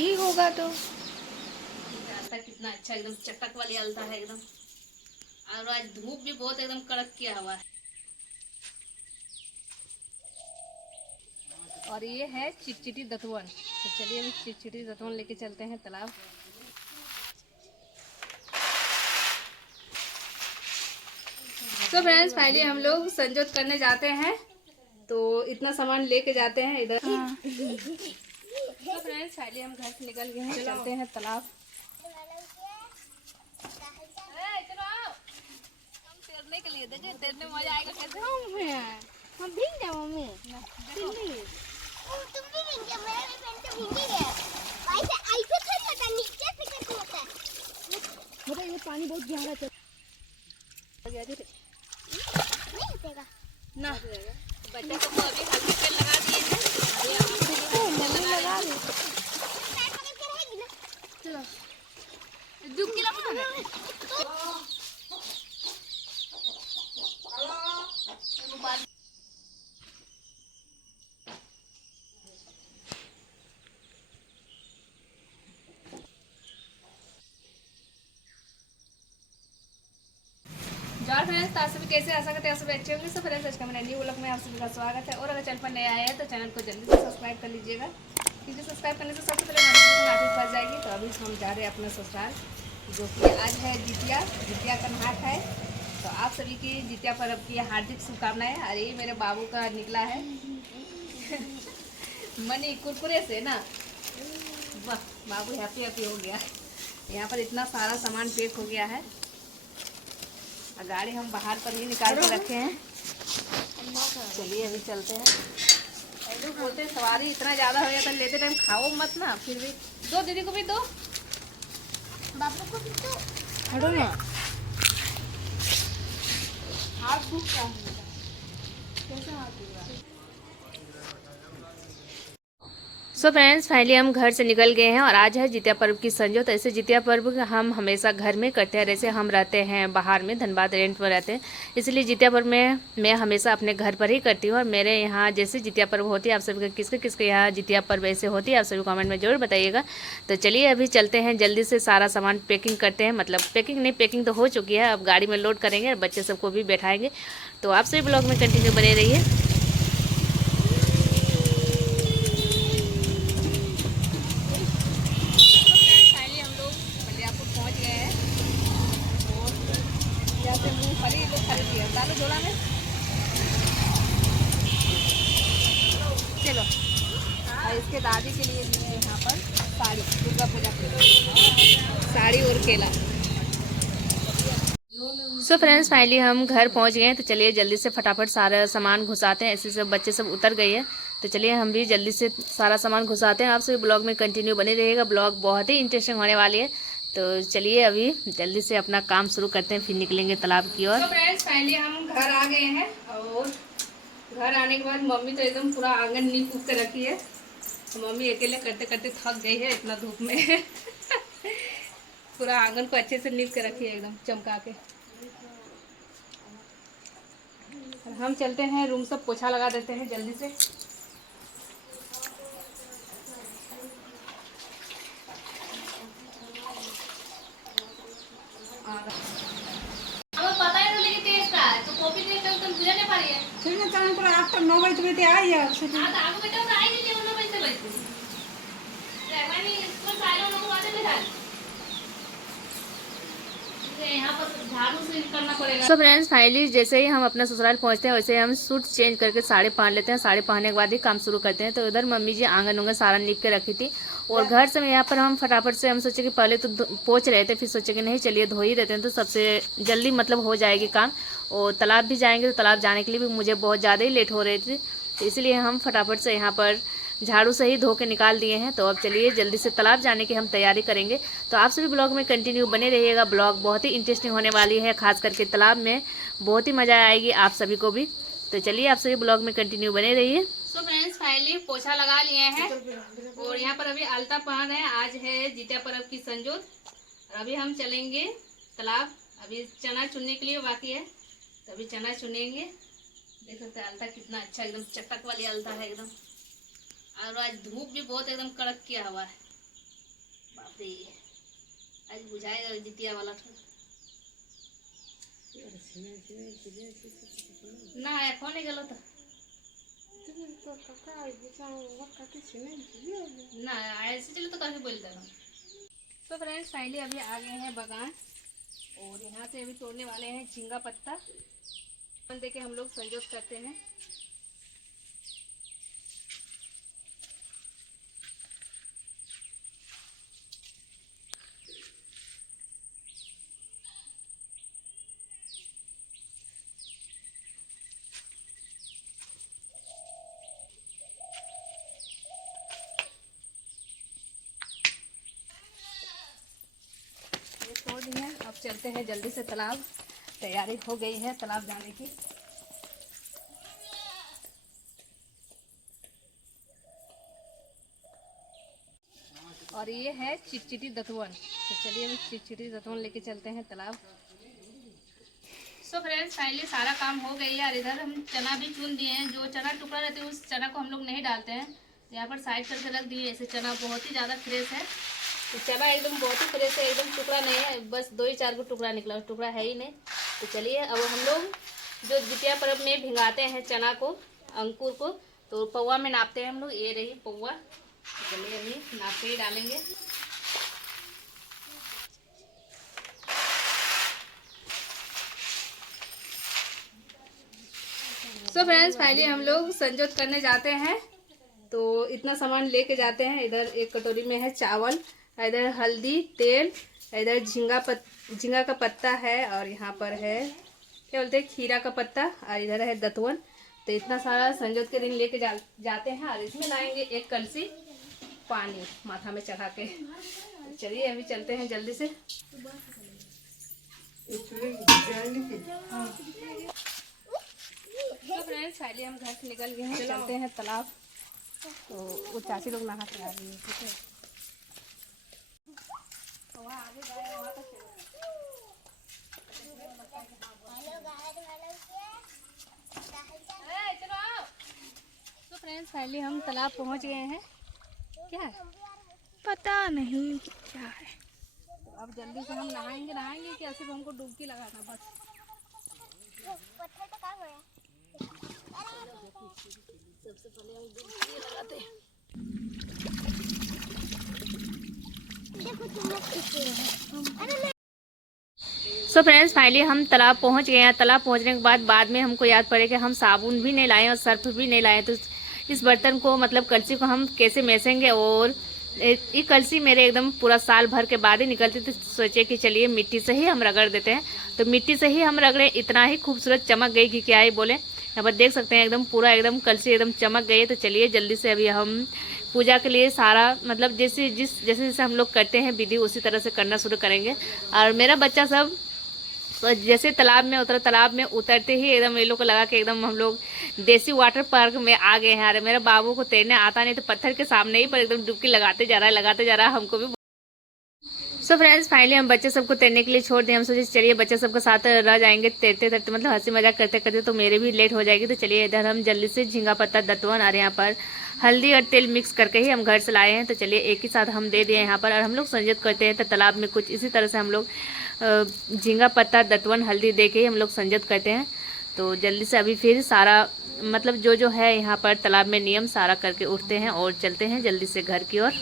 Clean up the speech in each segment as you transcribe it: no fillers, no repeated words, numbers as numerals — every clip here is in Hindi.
नहीं होगा तो आलता कितना अच्छा एकदम चटक वाली आलता है एकदम। और आज धूप भी बहुत एकदम कड़क किया हुआ है। और ये है चिटचिटी दतवन। तो चलिए अभी चिटचिटी दतवन लेके चलते हैं तालाब। तो फ्रेंड्स फाइनली हम लोग संजोत करने जाते हैं, तो इतना सामान लेके जाते हैं इधर। हाँ। तो फ्रेंड्स फाइनली हम घर से निकल गए हैं, चलते हैं तालाब। चलो आओ, हम तैरने के लिए देखिए, तैरने में मजा आएगा कैसे। हम भीग जाए मम्मी। तुम भी भीग जाओ, मेरा भी पैंट तो भीग ही गया। ऐसे थोड़ी होता है, नीचे से कैसे होता है। मतलब ये पानी बहुत गहरा चल गया थे। नहीं उठेगा ना बच्चा को अभी हल्दी तेल लगा दिए हैं, अभी आपको मम्मी लगा दी। चलो डुबकी लगा। जॉर्ज फ्रेंड्स, तो आप सभी कैसे आशा करते हैं आप सभी अच्छे होंगे। सब फ्रेंड्स आज का मेरा न्यू व्लॉग में आप सभी का स्वागत है। और अगर चैनल पर नए आए हैं तो चैनल को जल्दी से सब्सक्राइब कर लीजिएगा, क्योंकि सब्सक्राइब करने से सबसे पहले नोटिफिकेशन पड़ जाएगी। तो अभी हम जा रहे हैं अपने ससुराल, जो कि आज है जितिया का नहाट है। तो आप सभी की जितिया पर्व की हार्दिक शुभकामनाएं। अरे मेरे बाबू का निकला है मनी कुरकुरे से ना, वाह बाबू हैप्पी हैप्पी हो गया। यहाँ पर इतना सारा सामान पैक हो गया है, गाड़ी हम बाहर पर ही निकाल के रखे हैं। चलिए अभी चलते हैं। ऐसे बोलते सवारी इतना ज़्यादा हो जाता, लेते टाइम खाओ मत ना। फिर भी दो, दीदी को भी दो, बाबू को भी तो हटो ना। हाथ दुख रहा है, कैसे हाथ दुख रहा है। सो फ्रेंड्स फाइनली हम घर से निकल गए हैं और आज है जितिया पर्व की संजोत। ऐसे जितिया पर्व हम हमेशा घर में करते हैं, जैसे हम रहते हैं बाहर में, धनबाद रेंट पर रहते हैं, इसलिए जितिया पर्व में मैं हमेशा अपने घर पर ही करती हूँ। और मेरे यहाँ जैसे जितिया पर्व होती है, आप सभी किसके किसके यहाँ जितिया पर्व ऐसे होती है आप सभी कमेंट में जरूर बताइएगा। तो चलिए अभी चलते हैं, जल्दी से सारा सामान पैकिंग करते हैं। मतलब पैकिंग नहीं, पैकिंग तो हो चुकी है, अब गाड़ी में लोड करेंगे और बच्चे सबको भी बैठाएंगे। तो आप सभी ब्लॉग में कंटिन्यू बने रहिए। डालो झोला में, चलो। और इसके दादी के लिए लिए यहाँ पर साड़ी, दुर्गा पूजा के साड़ी और केला। सो फ्रेंड्स फाइनली हम घर पहुँच गए हैं, तो चलिए जल्दी से फटाफट सारा सामान घुसाते हैं। ऐसे सब बच्चे सब उतर गए हैं, तो चलिए हम भी जल्दी से सारा सामान घुसाते हैं। आप सभी ब्लॉग में कंटिन्यू बने रहिएगा, ब्लॉग बहुत ही इंटरेस्टिंग होने वाली है। तो चलिए अभी जल्दी से अपना काम शुरू करते हैं, फिर निकलेंगे तालाब की ओर। तो फ्रेंड्स फाइनली हम घर आ गए हैं, और घर आने के बाद मम्मी तो एकदम पूरा आंगन नीप उप के रखी है। तो मम्मी अकेले करते करते थक गई है इतना धूप में पूरा आंगन को अच्छे से नीप के रखी है एकदम चमका के। और हम चलते हैं रूम सब पोछा लगा देते हैं जल्दी से। पता है तो लेकिन टेस्ट का तो कॉफी टेस्ट है, तुम बुझा नहीं पा रही है। फिर मैं चाहूँ पर आप तो 9 बजे बेटे आई है उससे हां तो आगे बेटा आई नहीं, 9 बजे से बैठ रहवानी स्कूल सालों लोग आते थे यार, यहाँ पर झाड़ू से करना पड़ेगा। सो फ्रेंड्स फाइनली जैसे ही हम अपना ससुराल पहुंचते हैं, वैसे ही हम सूट चेंज करके साड़ी पहन लेते हैं। साड़ी पहनने के बाद ही काम शुरू करते हैं। तो उधर मम्मी जी आंगन उंगन सारा नीप के रखी थी, और घर से यहाँ पर हम फटाफट से हम सोचे कि पहले तो पोंछ रहे थे, फिर सोचे कि नहीं चलिए धो ही देते हैं, तो सबसे जल्दी मतलब हो जाएगी काम। और तालाब भी जाएंगे, तो तालाब जाने के लिए भी मुझे बहुत ज़्यादा ही लेट हो रही थी, तो इसलिए हम फटाफट से यहाँ पर झाड़ू से ही धो के निकाल दिए हैं। तो अब चलिए जल्दी से तालाब जाने की हम तैयारी करेंगे। तो आप सभी ब्लॉग में कंटिन्यू बने रहिएगा, ब्लॉग बहुत ही इंटरेस्टिंग होने वाली है, खास करके तालाब में बहुत ही मज़ा आएगी आप सभी को भी। तो चलिए आप सभी ब्लॉग में कंटिन्यू बने रहिए। सो फ्रेंड्स फाइनली पोछा लगा लिए हैं, और यहाँ पर अभी आलता पहन है। आज है जितिया पर्व की संजोत, और अभी हम चलेंगे तालाब। अभी चना चुनने के लिए बाकी है, तो अभी चना चुनेंगे। देख सकते हैं आलता कितना अच्छा एकदम चटक वाली आलता है एकदम। और आज धूप भी बहुत एकदम कड़क किया हुआ है। बाप रे, आज बुझाएगा जितिया वाला था ना এখন গেল তো ना ऐसे चले तो काफी बोलता था। तो फ्रेंड्स फाइनली अभी आ गए हैं बागान और यहाँ से अभी तोड़ने वाले हैं झींगा पत्ता देके हम लोग संजोग करते हैं। तोड़ दिए, अब चलते हैं जल्दी से तालाब। तैयारी हो गई है तालाब जाने की। और ये है चिटचिटी दतवन। तो चलिए अभी चिटचिटी दतवन लेके चलते हैं तालाब। सो फ्रेंड्स फाइनली सारा काम हो गई है और इधर हम चना भी चुन दिए हैं। जो चना टुकड़ा रहते हैं उस चना को हम लोग नहीं डालते हैं, यहाँ पर साइड करके रख दिए। ऐसे चना बहुत ही ज़्यादा फ्रेश है, तो चना एकदम बहुत ही फ्रेश है, एकदम टुकड़ा नहीं है, बस 2 ही 4 को टुकड़ा निकला, टुकड़ा है ही नहीं। तो चलिए अब हम लोग जो जितिया पर्व में भिंगाते हैं चना को, अंकुर को, तो पौवा में नापते हैं हम लोग। ये रही पौवा, तो चलिए अभी नाप के ही डालेंगे। सो फ्रेंड्स फाइनली हम लोग संजोत करने जाते हैं, तो इतना सामान लेके जाते हैं। इधर एक कटोरी में है चावल, इधर हल्दी, तेल, इधर झींगा का पत्ता है, और यहाँ पर है क्या बोलते हैं खीरा का पत्ता, और इधर है दतवन। तो इतना सारा संजोत के दिन लेके जाते हैं। और इसमें लाएंगे 1 कलसी पानी माथा में चढ़ा के। चलिए अभी चलते हैं जल्दी से। तो फ्रेंड्स फाइनली हम घर से निकल गए हैं, चलते हैं तालाब। तो वो चाची लोग नहा के आ रही है, ठीक है। वहाँ आगे गए, वहाँ तक चलो आओ। तो फ्रेंड्स फाइनली हम तालाब पहुँच गए हैं। क्या है पता नहीं क्या है। तो अब जल्दी से हम नहाएंगे कि सिर्फ हमको डुबकी लगाना बस। सबसे पहले हम डुबकी लगाते हैं। सो फ्रेंड्स फाइनली हम तालाब पहुंच गए हैं। तालाब पहुंचने के बाद में हमको याद पड़े कि हम साबुन भी नहीं लाए और सर्फ भी नहीं लाए। तो इस बर्तन को मतलब कलसी को हम कैसे मैसेंगे। और ये कलसी मेरे एकदम पूरा साल भर के बाद ही निकलती थी। सोचे कि चलिए मिट्टी से ही हम रगड़ देते हैं। तो मिट्टी से ही हम रगड़े, इतना ही खूबसूरत चमक गई कि क्या ही बोले। यहाँ पर देख सकते हैं एकदम पूरा एकदम कलसी एकदम चमक गई है। तो चलिए जल्दी से अभी हम पूजा के लिए सारा मतलब जैसे हम लोग करते हैं विधि, उसी तरह से करना शुरू करेंगे। और मेरा बच्चा सब जैसे तालाब में उतरा, तालाब में उतरते ही एकदम ये लोग को लगा कि एकदम हम लोग देसी वाटर पार्क में आ गए हैं। अरे मेरे बाबू को तैरने आता नहीं, तो पत्थर के सामने ही पर एकदम डुबकी लगाते जा रहा है। हमको भी सो फ्रेंड्स फाइनली हम बच्चे सबको तैरने के लिए छोड़ दिए। हम सोचे चलिए बच्चे सबके साथ रह जाएंगे तैरते मतलब हंसी मजाक करते, तो मेरे भी लेट हो जाएगी। तो चलिए इधर हम जल्दी से झींगा पत्ता, दतवन और यहाँ पर हल्दी और तेल मिक्स करके ही हम घर से लाए हैं। तो चलिए एक ही साथ हम दे दिए यहाँ पर। और हम लोग संजोत करते हैं तो तालाब में कुछ इसी तरह से हम लोग झींगा पत्ता, दतवन, हल्दी दे के ही हम लोग संजोत करते हैं। तो जल्दी से अभी फिर सारा मतलब जो है यहाँ पर तालाब में नियम सारा करके उठते हैं और चलते हैं जल्दी से घर की ओर।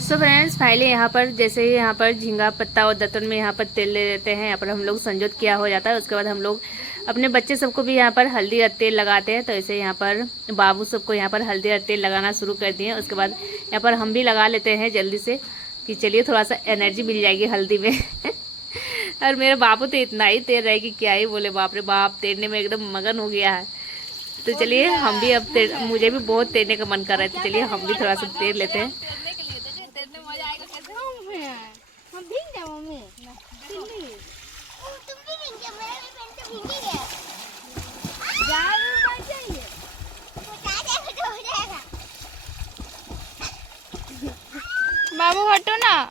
सो फ्रेंड्स फाइनली यहाँ पर जैसे ही यहाँ पर झींगा पत्ता और दतवन में यहाँ पर तेल ले लेते हैं, यहाँ पर हम लोग संजोत किया हो जाता है। उसके बाद हम लोग अपने बच्चे सबको भी यहाँ पर हल्दी और तेल लगाते हैं। तो ऐसे यहाँ पर बाबू सबको यहाँ पर हल्दी और तेल लगाना शुरू कर दिए। उसके बाद यहाँ पर हम भी लगा लेते हैं जल्दी से कि चलिए थोड़ा सा एनर्जी मिल जाएगी हल्दी में। और मेरे बाबू तो इतना ही तैर रहे कि क्या ही बोले, बाप रे बाप, तैरने में एकदम मगन हो गया है। तो चलिए हम भी अब मुझे भी बहुत तैरने का मन कर रहा है, तो चलिए हम भी थोड़ा सा तैर लेते हैं। बाबू हटो ना।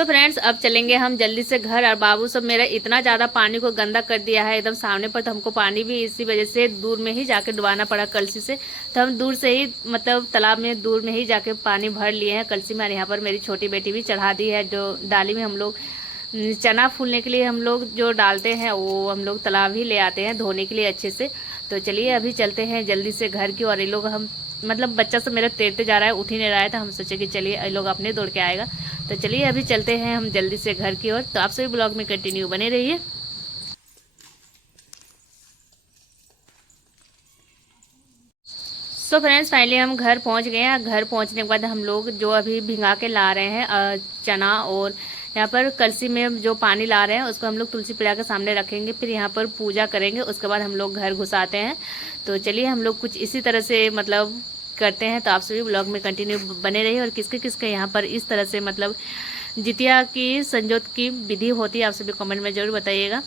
सो फ्रेंड्स अब चलेंगे हम जल्दी से घर। और बाबू सब मेरा इतना ज़्यादा पानी को गंदा कर दिया है एकदम सामने पर, तो हमको पानी भी इसी वजह से दूर में ही जाके डुबाना पड़ा कलसी से। तो हम दूर से ही मतलब तालाब में दूर में ही जाके पानी भर लिए हैं कलसी में। और यहाँ पर मेरी छोटी बेटी भी चढ़ा दी है, जो डाली में हम लोग चना फूलने के लिए हम लोग जो डालते हैं वो हम लोग तालाब ही ले आते हैं धोने के लिए अच्छे से। तो चलिए अभी चलते हैं जल्दी से घर की। और ये लोग हम मतलब बच्चा सब मेरा तैरते जा रहा है, उठ ही नहीं रहा है, तो हम सोचे कि चलिए ये लोग अपने दौड़ के आएगा। तो चलिए अभी चलते हैं हम जल्दी से घर की ओर। तो आप सभी ब्लॉग में कंटिन्यू बने रहिए। सो फ्रेंड्स फाइनली हम घर पहुंच गए हैं। घर पहुंचने के बाद हम लोग जो अभी भिंगा के ला रहे हैं चना, और यहाँ पर कलसी में जो पानी ला रहे हैं उसको हम लोग तुलसी पिड़ा के सामने रखेंगे, फिर यहाँ पर पूजा करेंगे, उसके बाद हम लोग घर घुसाते हैं। तो चलिए हम लोग कुछ इसी तरह से मतलब करते हैं। तो आप सभी ब्लॉग में कंटिन्यू बने रहिए। और किसके किसके यहाँ पर इस तरह से मतलब जितिया की संजोत की विधि होती है आप सभी कमेंट में ज़रूर बताइएगा।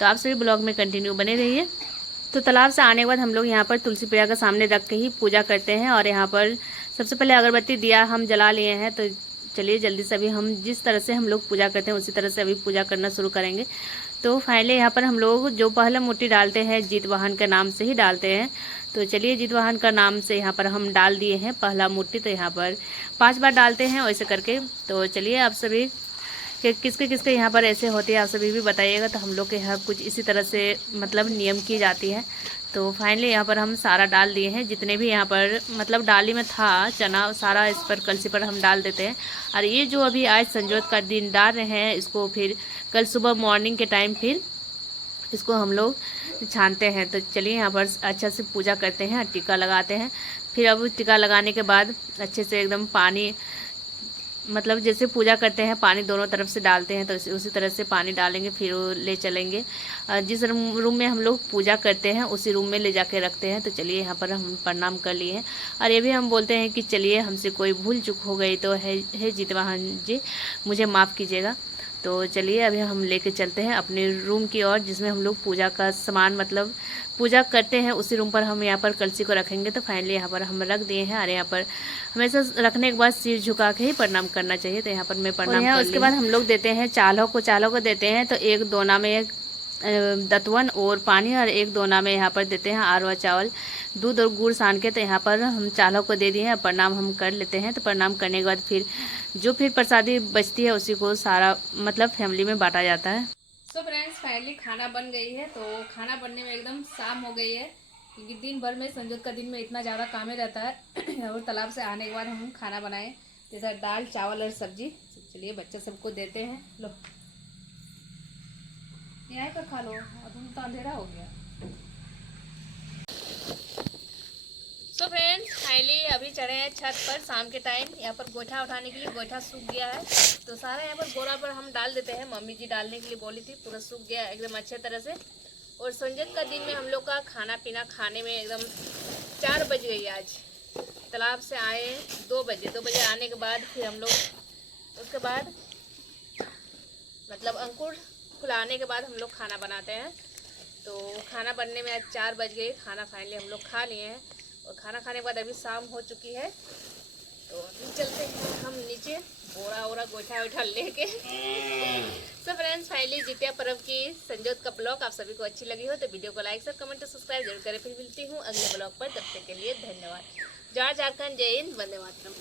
तो आप सभी ब्लॉग में कंटिन्यू बने रहिए। तो तालाब से आने के बाद हम लोग यहाँ पर तुलसी पिड़ा के सामने रख के ही पूजा करते हैं। और यहाँ पर सबसे पहले अगरबत्ती दिया हम जला लिए हैं। तो चलिए जल्दी से अभी हम जिस तरह से हम लोग पूजा करते हैं उसी तरह से अभी पूजा करना शुरू करेंगे। तो फाइनली यहाँ पर हम लोग जो पहला मूर्ति डालते हैं जीत वाहन के नाम से ही डालते हैं। तो चलिए जीत वाहन का नाम से यहाँ पर हम डाल दिए हैं पहला मूर्ति। तो यहाँ पर 5 बार डालते हैं वैसे करके। तो चलिए आप सभी कि किसके किसके यहाँ पर ऐसे होते हैं आप सभी भी बताइएगा। तो हम लोग के यहाँ कुछ इसी तरह से मतलब नियम की जाती है। तो फाइनली यहाँ पर हम सारा डाल दिए हैं, जितने भी यहाँ पर मतलब डाली में था चना सारा इस पर कलसी पर हम डाल देते हैं। और ये जो अभी आज संजोत का दिन डाल रहे हैं इसको फिर कल सुबह मॉर्निंग के टाइम फिर इसको हम लोग छानते हैं। तो चलिए यहाँ पर अच्छा से पूजा करते हैं, टीका लगाते हैं। फिर अब टीका लगाने के बाद अच्छे से एकदम पानी मतलब जैसे पूजा करते हैं पानी दोनों तरफ से डालते हैं, तो उसी तरह से पानी डालेंगे, फिर ले चलेंगे जिस रूम में हम लोग पूजा करते हैं उसी रूम में ले जाके रखते हैं। तो चलिए यहाँ पर हम प्रणाम कर लिए हैं। और ये भी हम बोलते हैं कि चलिए हमसे कोई भूल चूक हो गई तो है जीतवाहन जी मुझे माफ़ कीजिएगा। तो चलिए अभी हम लेके चलते हैं अपने रूम की ओर, जिसमें हम लोग पूजा का सामान मतलब पूजा करते हैं उसी रूम पर हम यहाँ पर कलसी को रखेंगे। तो फाइनली यहाँ पर हम रख दिए हैं। और यहाँ पर हमेशा रखने के बाद सिर झुका के ही प्रणाम करना चाहिए। तो यहाँ पर मैं प्रणाम कर उसके बाद हम लोग देते हैं चालों को देते हैं। तो एक दोना में एक दतवन और पानी, और एक दोना में यहाँ पर देते हैं आरवा चावल, दूध और गुड़ सान के। तो यहाँ पर हम चालों को दे दिए हैं, प्रणाम हम कर लेते हैं। तो प्रणाम करने के बाद फिर जो फिर प्रसादी बचती है उसी को सारा मतलब फैमिली में बांटा जाता है। सो फ्रेंड्स फाइनली खाना बन गई है। तो खाना बनने में एकदम शाम हो गई है, क्योंकि दिन भर में संजोत का दिन में इतना ज़्यादा काम रहता है। और तालाब से आने के बाद हम खाना बनाए, जैसा दाल चावल और सब्जी। चलिए बच्चे सबको देते हैं, लो यहाँ पर खा लो, अब तो अंधेरा हो गया। सो फ्रेंड्स फाइनली अभी चढ़े हैं छत पर शाम के टाइम। यहाँ पर गोइठा उठाने के लिए, गोइठा सूख गया है तो सारा यहाँ पर बोरा पर हम डाल देते हैं। मम्मी जी डालने के लिए बोली थी, पूरा सूख गया एकदम अच्छे तरह से। और संजोत का दिन में हम लोग का खाना पीना खाने में एकदम 4 बज गई आज। तालाब से आए 2 बजे आने के बाद फिर हम लोग उसके बाद मतलब अंकुर खुलाने के बाद हम लोग खाना बनाते हैं। तो खाना बनने में आज 4 बज गए। खाना फाइनली हम लोग खा लिए हैं, और खाना खाने के बाद अभी शाम हो चुकी है। तो अभी चलते हैं हम नीचे बोरा गोइठा वोइठा लेके। सो फ्रेंड्स फाइनली जितिया पर्व की संजोत का ब्लॉग आप सभी को अच्छी लगी हो तो वीडियो को लाइक शेयर कमेंट और सब्सक्राइब जरूर करें। फिर मिलती हूँ अगले ब्लॉग पर, तब तक के लिए धन्यवाद। जय झारखंड, जय हिंद, वंदे मातरम।